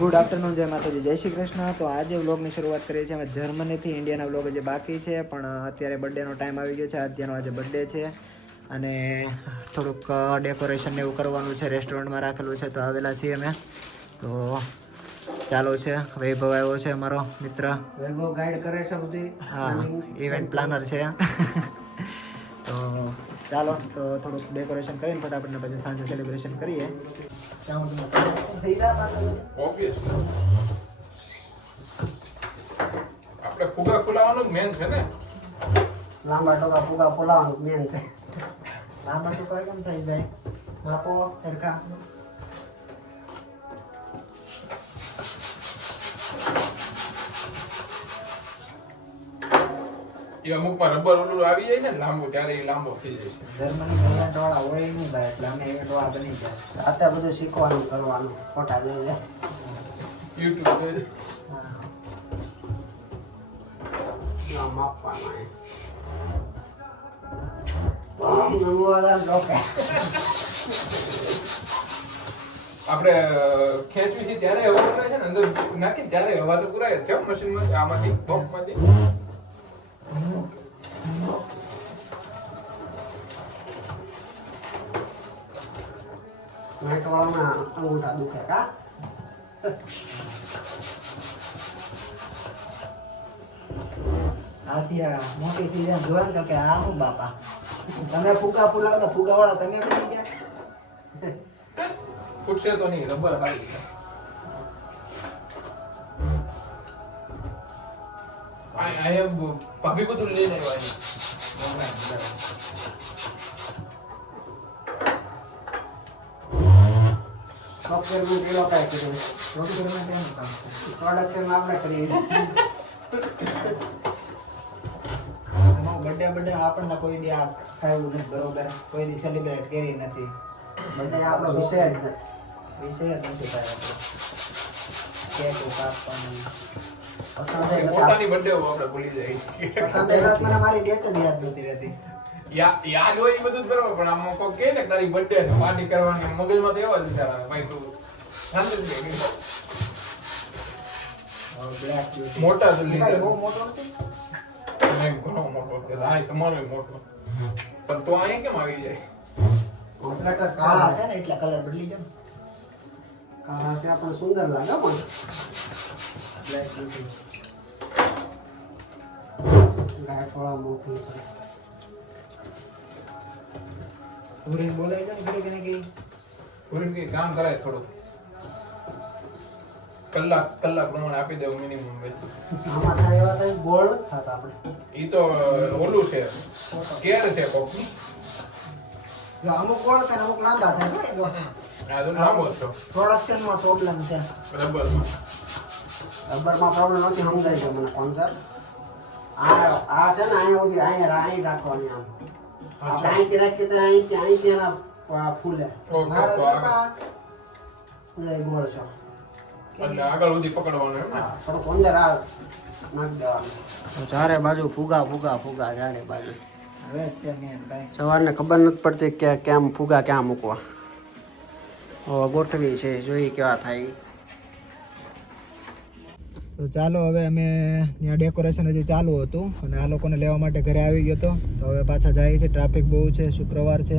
Good afternoon, જય માતાજી, જય શ્રી કૃષ્ણ. તો આજે વ્લોગની શરૂઆત કરીએ છીએ અમે જર્મનીથી. ઇન્ડિયાના વ્લોગ જે બાકી છે, પણ અત્યારે બર્થડેનો ટાઈમ આવી ગયો છે. આદ્યાનો આજે બર્થડે છે અને થોડુંક ડેકોરેશન એવું કરવાનું છે. રેસ્ટોરન્ટમાં રાખેલું છે તો આવેલા છીએ અમે. તો ચાલો છે. વૈભવ આવ્યો છે, અમારો મિત્ર. વૈભવ ગાઈડ કરે છે બધી. હા, ઇવેન્ટ પ્લાનર છે. તો ચાલો, તો થોડુંક ડેકોરેશન કરીને ફટાફટ ને પછી સાંજે સેલિબ્રેશન કરીએ. આપણે ફુગા ફુલાવાનું મેન છે ને. લાંબા ટોકા ફુગા ફોલાવાનું મેન છે. લાંબા ટૂંકા કેમ થાય ભાઈ? આપો સરખા. એ અમુકમાં રબર ઓલું આવી જાય છે ને લાંબુ, ત્યારે એ લાંબો થઈ જાય છે. જર્મની ઇવેન્ટ વાળા હોય નહીં ભાઈ, એટલે અમે ઇવેન્ટ વાળા બની જાય. અત્યારે બધું શીખવાનું કરવાનું ફોટા જોઈએ. યુટ્યુબ જોઈ. માપવાનું આપણે ખેંચવી છે ત્યારે હવા પુરાય છે ને, અંદર નાખી ત્યારે હવા તો પુરાય જ છે મશીનમાં, આમાંથી બોક્સમાંથી. અંગૂઠા દુખે કા આથી મોટી થઈ જાય જોવા તો કે આ હું બાપા તમે ફૂગા ફૂલાવો તો ફૂગા વાળા તમે બની ગયા. ફૂટશે તો નહીં, રબર હારી. ભાભી બધું લઈને આવ્યા. સોફ્ટવેર માં કેવો કાય કીધું સોફ્ટવેરમાં કેમ કામ છે? પ્રોડક્શન આપણે કરીએ. બર્થડે આપણને કોઈ દી આ ખાયું નથી બરોબર, કોઈ દી સેલિબ્રેટ કરી નથી. બર્થડે આ તો વિષય જ નથી. વિષય જ નથી થાય આપણો. કેક કાપવાનું. પોતાની બર્થડે આપણે ભૂલી જાય. મને મારી ડેટ જ યાદ નથી રહેતી. યાદ હોય એ બધું જ બરાબર, પણ આમ કોઈ કહે ને તારી બર્થડે પાર્ટી કરવાની, મગજમાં તો એવા જ વિચાર આવે. ભાઈ તું મોટા જલ્દી બહુ મોટો નથી. ઘણો મોટો છે. હા, તમારો મોટો. પણ તો અહીંયા કેમ આવી જાય? કોમ્પ્લેટ જ કાળા છે ને એટલે કલર બદલી જાય. કાળા છે પણ સુંદર લાગે પણ લાઈટ વાળા મોકલી છે. પૂરી બોલાય છે ને ઘડી ઘણી કઈ થોડીક કામ કરાય થોડું. કલાક પ્રમાણે આપી દેવું મિનિમમ. આમાં થાય એવા થાય ગોળ થતા આપણે. ઈ તો ઓલું છે, કેર છે કોકની. જો અમુક ગોળ થાય ને અમુક લાંબા થાય ને તો આ તો લાંબો છો પ્રોડક્શનમાં પ્રોબ્લેમ છે. રબરમાં. રબરમાં પ્રોબ્લેમ નથી, સમજાય છે મને કોન્સેપ્ટ. આ છે ને અહીંયા રાખવાની આમ. આપણે અહીંથી રાખીએ તો અહીંથી એના ફૂલે. ઓકે, મારો તો બાપા ગોળ છે. એટલે આગળ સુધી પકડવાનું એમ ને. થોડુંક અંદર નાખી દેવાનું. ચારે બાજુ ફુગા ચારે બાજુ હવે છે મેન ભાઈ. સવારને ખબર નથી પડતી કે કેમ ફુગા ક્યાં મૂકવા. ગોઠવી છે, જોઈએ કેવા થાય. તો ચાલો હવે અમે ત્યાં ડેકોરેશન હજી ચાલુ હતું અને આ લોકોને લેવા માટે ઘરે આવી ગયો હતો. તો હવે પાછા જાય છે. ટ્રાફિક બહુ છે, શુક્રવાર છે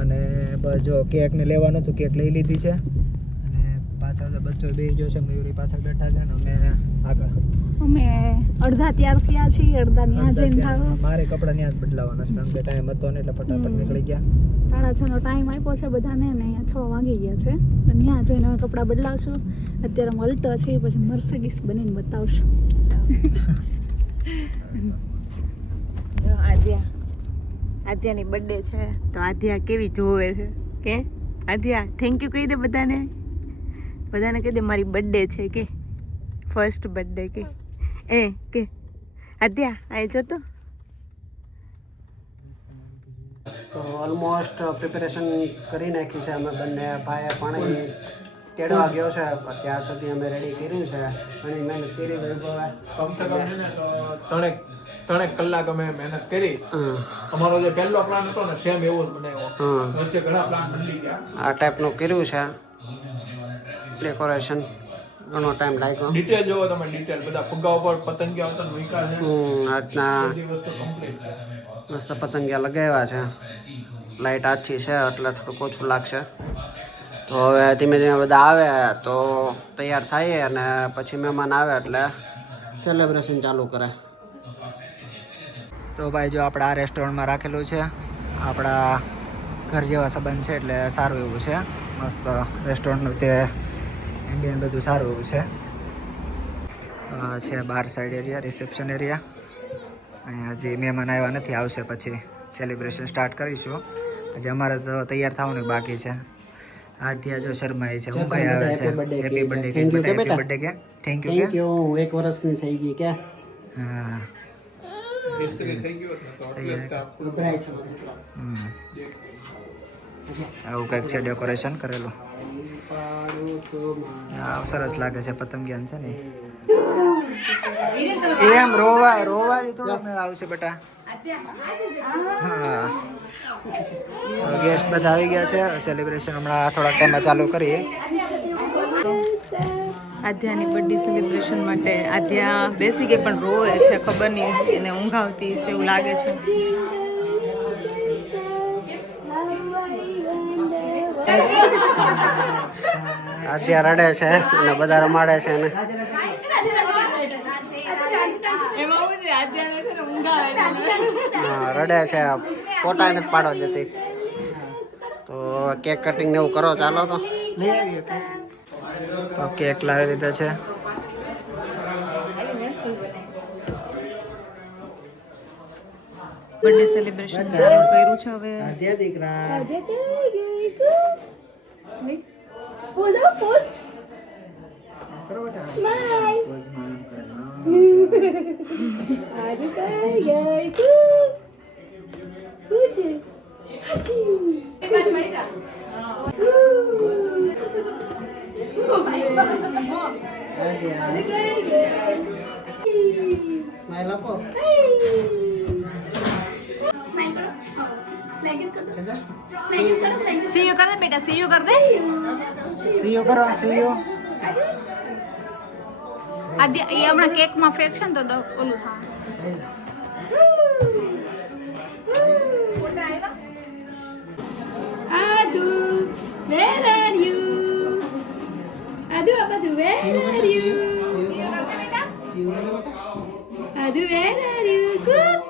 અને બસ જો કેકને લેવાનું હતું, કેક લઈ લીધી છે અને પાછા બચ્ચો બેસી ગયો છે. મયુરી પાછળ બેઠા છે ને અમે આગળ. અમે અડધા તૈયાર થયા છીએ, અડધા ત્યાં જઈને થાવ. મારે કપડાં ત્યાં જ બદલાવાના છે, કારણ કે ટાઈમ હતો ને એટલે ફટાફટ નીકળી ગયા. 6:30 નો ટાઈમ આપ્યો છે બધાને ને અહીંયા 6 વાગી ગયા છે. તો ત્યાં જઈને અમે કપડાં બદલાવશું. અત્યારે મલ્ટો છે, પછી મર્સિડીઝ બનીને બતાવશું. આદ્યાની બર્થડે છે તો આદ્યા કેવી જોવે છે કે આદ્યા થેન્ક યુ કહી દે બધાને કહી દે મારી બર્થડે છે કે ફર્સ્ટ બર્થડે કે આદ્યા આ જો તો. તો ઓલમોસ્ટ પ્રિપેરેશન કરી નાખી છે અમે બંને ભાઈએ પાણી તેડવા ગયો છે. ત્યાં સુધી અમે રેડી કર્યું છે, ઘણી મહેનત કરી. કમસે કમ છે ને ત્રણેક કલાક અમે મહેનત કરી. અમારો જે પહેલો પ્લાન હતો ને સેમ એવો જ બનાવ્યો. વચ્ચે ઘણા પ્લાન બદલી ગયા. આ ટાઈપનું કર્યું છે ડેકોરેશન. ઘણો ટાઈમ લાગ્યો. ડિટેલ જોવો તમે, ડિટેલ બધા ફુગ્ગા ઉપર પતંગિયા આવતા મૂક્યા છે. આ રીતના બધી વસ્તુ કમ્પ્લીટ છે. મસ્ત પતંગિયા લગાવ્યા છે. લાઇટ આછી છે એટલે થોડુંક ઓછું લાગશે. તો હવે ધીમે ધીમે બધા આવે તો તૈયાર થાય અને પછી મહેમાન આવે એટલે સેલિબ્રેશન ચાલુ કરે. તો ભાઈ જો આપણે આ રેસ્ટોરન્ટમાં રાખેલું છે, આપણા ઘર જેવા સંબંધ છે એટલે સારું એવું છે. મસ્ત રેસ્ટોરન્ટનું તે એમ્બિયન બધું સારું એવું છે. તો આ છે બાર સાઈડ એરિયા, રિસેપ્શન એરિયા. અહીંયા હજી મહેમાન આવ્યા નથી, આવશે પછી સેલિબ્રેશન સ્ટાર્ટ કરીશું. હજી અમારે તો તૈયાર થવાનું બાકી છે. આધ્યા જો શર્માય છે, હું કઈ આવે છે હેપી બર્થડે કે હેપી બર્થડે કે થેન્ક યુ કે એક વર્ષની થઈ ગઈ કે હા મિસ્ત્રી થઈ ગયો ને તો એટલે જ તો ઉભરાય છે. આવું કંઈક છે ડેકોરેશન કરેલું. આ સરસ લાગે છે પતંગિયાન છે ને. એમ રોવાથી થોડો મેળ આવશે બેટા. હા ગેસ્ટ બધા આવી ગયા છે. સેલિબ્રેશન હમણાં થોડાક ટાઈમમાં ચાલુ કરીએ. આધ્યાની બર્થડે સેલિબ્રેશન માટે આધ્યા બેસી ગઈ પણ રોવે છે, ખબર નહીં એને ઊંઘ આવતી છે એવું લાગે છે. આધ્યા રડે છે અને બધા રમાડે છે ને રડે છે. ફોટા નથી પાડવા જતી. તો કેક કટિંગ ને એવું કરો, ચાલો તો તો કેક લાવી લીધા છે. બર્થડે સેલિબ્રેશન ચાલુ કર્યું છે હવે. આધ્યા દીકરા સ્માઈલ આપો. સીયુ કર દે બેટા, સીયુ કર દે. સીયુ કરો, સીયુ. આદ્યા એ હમણાં કેકમાં ફેંકશે ને તો ઓલું હા. Adu, where are you? Adu, apa tu? Where are you? Adu, where are you? Cook.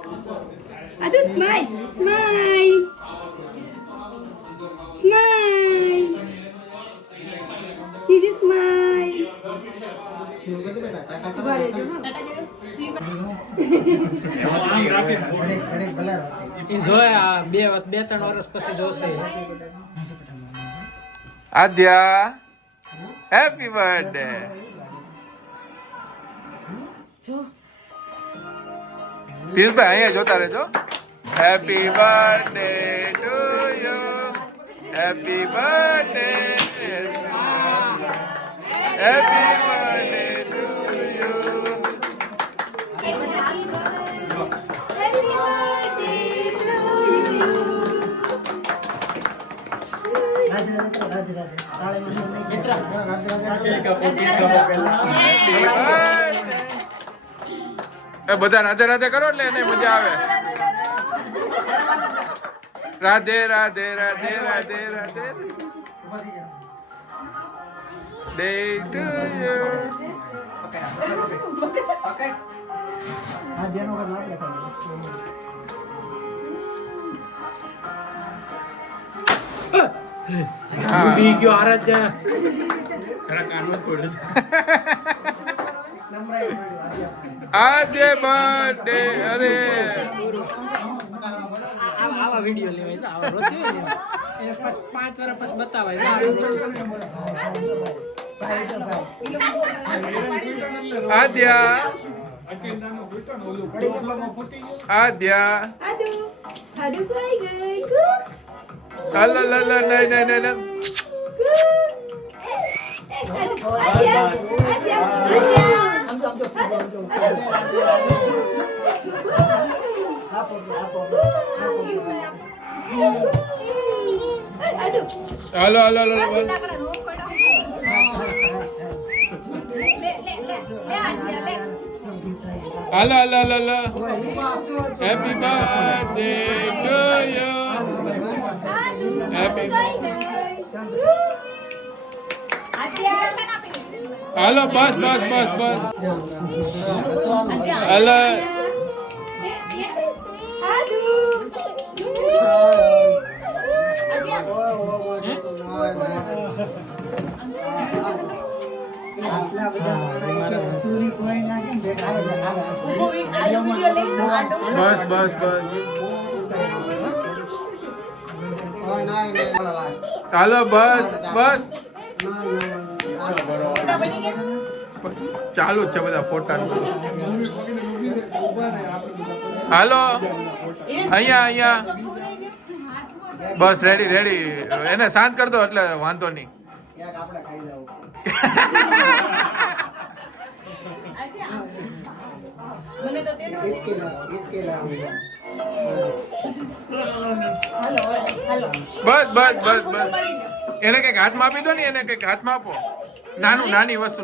Adu, smile, smile, smile. Cici smile. Boleh juga. બે ત્રણ વર્ષ પછી જોશે. Adya happy birthday. પિયુષભાઈ અહીંયા જોતા રહેજો. Happy birthday to you, happy birthday, happy birthday to you. એ બધા રાધે રાધે કરો એટલે એને મજા આવે. Radhe Radhe Radhe Radhe Radhe day to you. Aadya birthday. અરે આવા વિડીયો લેવાય છે, આવા રોજ એને 5 વર્ષ પછી બતાવાય. Aadya Aadya Adu, adu koi gay. Cook. Hello લો લો નહીં નહીં નહીં. Adia, Adia, Adia. Hello hello hello. હાલો હાલો હાલો હાલો happy birthday to you happy હાલો બસ બસ બસ બસ હાલો બસ બસ બસ ચાલો બસ બસ ચાલુ જ છે બધા ફોટા હાલો અહીંયા અહીંયા બસ રેડી રેડી એને શાંત કરી દો એટલે વાંધો નહીં બસ બસ બસ બસ એને કઈક હાથમાં આપી દો ને એને કઈક હાથમાં આપો નાની વસ્તુ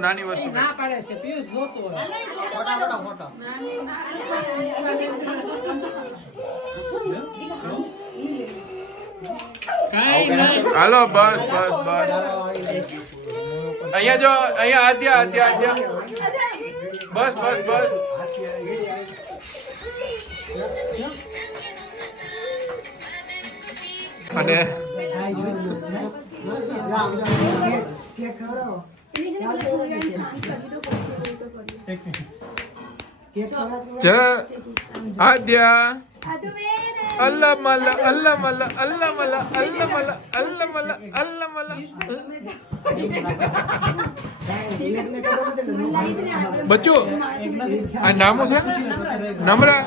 હાલો બસ બસ બસ અહીંયા જો અહીંયા આદ્યા બસ બસ બસ અને જય આદ્યા અલ્લા મલ્લા અલ્લા મલ્લા અલ્લા મલ્લા અલ્લા મલ્લા અલ્લા મલ્લા અલ્લા મલ્લા બચ્ચો આ નામો છે નમ્રા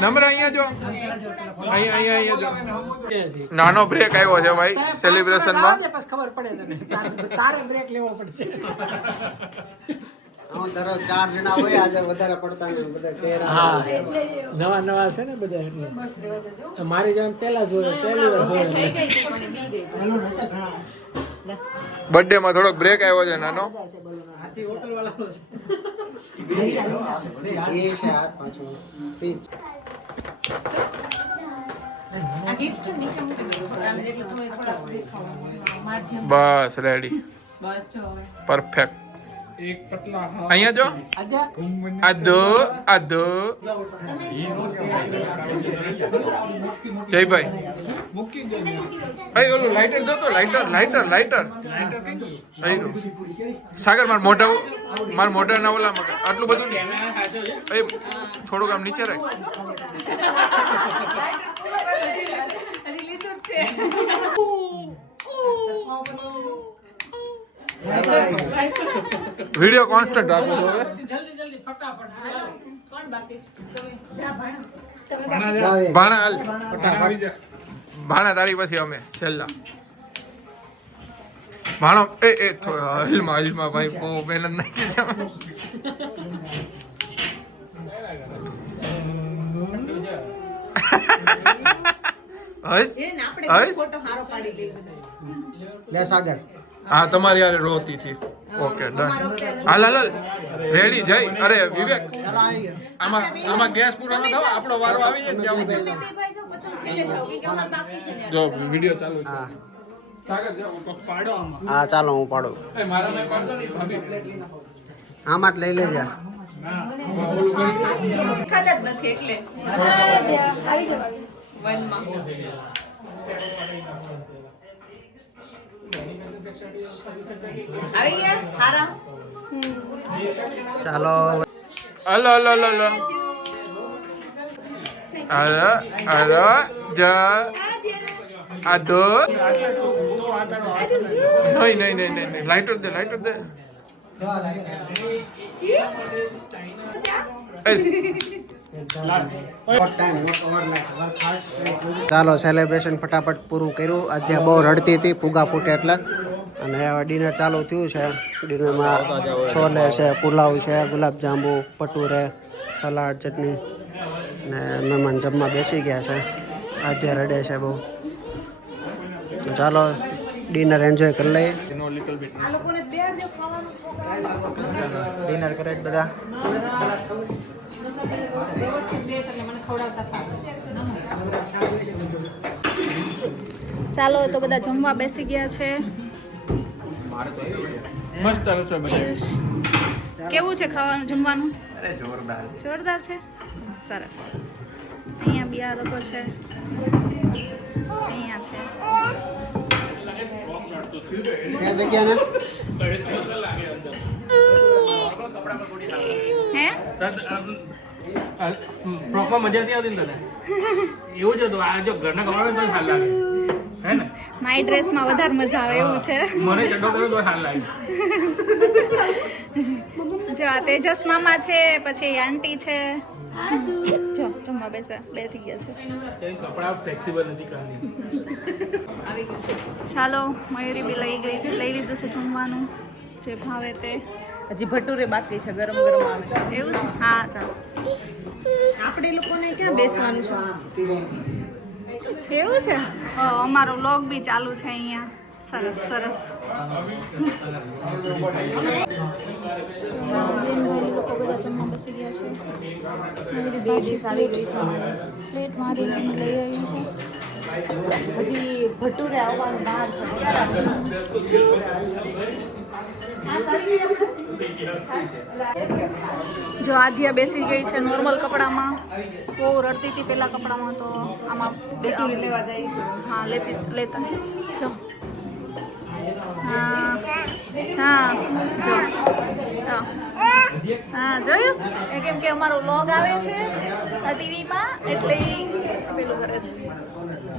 અહીંયા જો અહીંયા જો નાનો બ્રેક આવ્યો છે ભાઈ સેલિબ્રેશનમાં તારે બ્રેક લેવો પડશે દરરોજ 4 જણા હોય આજે વધારે પડતા બધા ચહેરા નવા છે ને બધા એટલે મારી જેમ પેલા જોયો પહેલી વાર બર્થડે માં થોડોક બ્રેક આવ્યો છે નાનો હોટલ વાળા એ છે હાથ પાછો પીચ બસ રેડી પરફેક્ટ અહીંયા જો આદો જયભાઈ ઓલું લાઇટર દો તો લાઇટર સાગર માર મોઢા ના ઓલા આટલું બધું નહીં થોડુંક આમ નીચે રાખ વિડિયો કોન્સ્ટન્ટ રાખો છો હવે ભાણા તારી પછી અમે છેલ્લા ભાણો એ હલમાં ભાઈ બહુ મહેનત નાખી છે લે સાગર હા તમારી યાર રોતી થી ઓકે ડન હાલ રેડી જય અરે વિવેક આમાં ગેસ પૂરો ન થાવ આપણો વારો આવી જાય ને જો વિડિયો ચાલુ છે સાગર જાઓ પાડો આમાં હા ચાલો હું પાડું એ મારા મે પાડતો નહીં ભાભી આમાં જ લઈ લેજા ઓલું કરી ખાધા જ નથી એટલે આવી જાવ વનમાં આવી ગયા હારા ચાલો હલો જા આદો નહીં લાઇટર દે ચાલો સેલિબ્રેશન ફટાફટ પૂરું કર્યું આજે બહુ રડતી હતી ફુગા ફૂટે એટલે અને હવે ડિનર ચાલુ થયું છે ડિનરમાં છોલે છે પુલાવ છે ગુલાબજાંબુ ભટુરે સલાડ ચટણી ને મહેમાન જમવા બેસી ગયા છે આજે રડે છે બહુ તો ચાલો ડિનર એન્જોય કરી લઈએ. ડિનર કરે જ બધા. ચાલો તો બધા જમવા બેસી ગયા છે. મસ્ત રસોઈ બની. કેવું છે ખાવાનું જમવાનું? જોરદાર છે. સરસ. અહીંયા બી આ લોકો છે. અહીંયા છે. ક્યાં જગ્યા ને હે ફ્રોકમાં મજા નથી આવતી ને તને? એવું છે તો આ જો ઘરના કપડા તો સારું લાગે હે ને? નાઇટ ડ્રેસમાં વધારે મજા આવે એવું છે. મને ચડ્ડો કર્યો તો સારું લાગે. જો આ તેજસ મામા છે, પછી આંટી છે. જો જમવા બેઠી ગયા છે. કપડા ફ્લેક્સિબલ નથી કરતી. ચાલો મયુરી બી લઈ લીધું છે જમવાનું જે ભાવે તે. હજી ભટુરે બાકી છે, ગરમ ગરમ આવે. એવું છે? હા ચાલો. આપણે લોકોને ક્યાં બેસવાનું છે? એવું છે? અમારો વ્લોગ બી ચાલુ છે અહીંયા. સરસ સરસ. લોકો બધા જમવા બેસી ગયા છે. મયુરી ભાજી સારી ગઈ છે. પ્લેટ મારી લઈ આવી છે. હજી ભટુરે આવવાનું બહાર છે. જો આધ્યા બેસી ગઈ છે નોર્મલ કપડામાં. બહુ રડતી હતી પેલા કપડામાં, તો આમાં ભટુરે લેવા જાય છે. હા લેતા જો. હા હા જો હા જોયું એ કેમ કે અમારો વ્લોગ આવે છે ટીવીમાં એટલે ઈ પેલું કરે છે.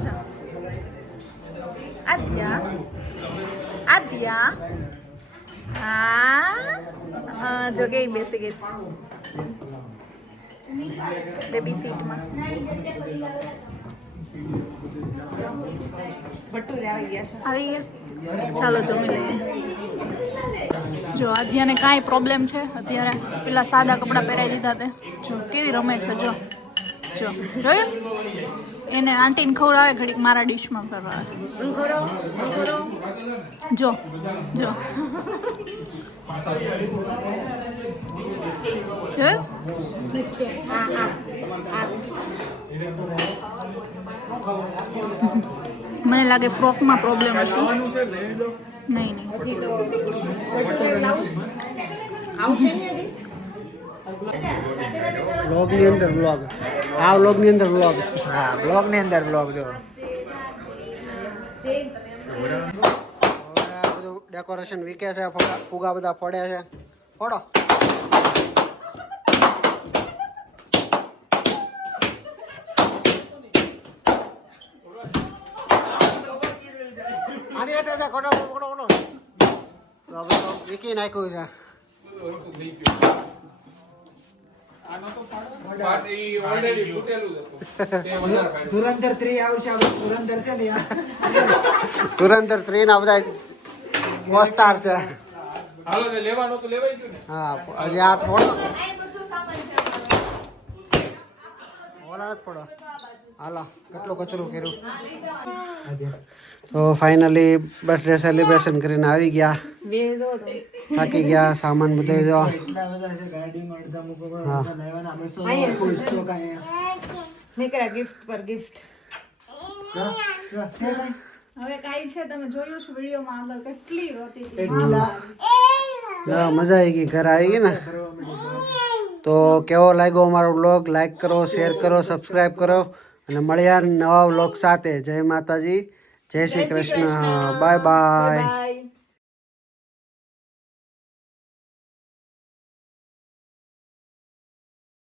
જો. આધ્યા હા જો કે બેસી ગઈ બેબી સીટમાં. ભટુરે આવી ગયા છે. આવી ગયા. ચાલો જમી લઈએ. જો આધ્યાને કાંઈ પ્રોબ્લેમ છે અત્યારે. પેલા સાદા કપડાં પહેરાવી દીધા તે. જો કેવી રમે છે. જો જોયું એને આંટીને ખવડાવે ઘડીક મારા ડીશમાં કરવા આવે. જો જોયું? મને લાગે ફ્રોકમાં પ્રોબ્લેમ હશે. નહીં વ્લોગની અંદર વ્લોગ. આ વ્લોગની અંદર વ્લોગ. હા, બ્લોગની અંદર બ્લોગ જો. હવે આ બધું ડેકોરેશન વીકે છે. ફુગા બધા પડે છે. ફોડો. આની હેઠે છે. ખોટો વીકી નાખ્યું છે. ધુરંધર 3 આવશે. આપણે ધુરંધર છે ને ધુરંધર 3 ના બધા કોસ્ટાર છે. હાલો તે લેવાનું તો લેવાઈ ગયું ને. હા હજી આ થોડો થોડો હાલો કેટલું કચરું કર્યું. તો ફાઇનલી બર્થડે સેલિબ્રેશન કરીને આવી ગયા. થાકી ગયા. સામાન બધો જો એટલા બધા છે ગાડીમાં. અડધા મૂકો પણ હા. અડધા લેવાના. અમે સો ફૂલ સ્ટોક અહીંયા. નીકળ્યા ગિફ્ટ પર ગિફ્ટ. હવે કાંઈ છે તમે જોયું છે વિડીયોમાં આગળ કેટલી રોતી હતી. એટલા જો મજા આવી ગઈ. ઘર આવી ગઈ ને. તો કેવો લાગ્યો અમારો વ્લોગ? લાઈક કરો, શેર કરો, સબસ્ક્રાઈબ કરો અને મળ્યા નવા વ્લોગ સાથે. જય માતાજી, જય Shri Krishna. Bye bye. By.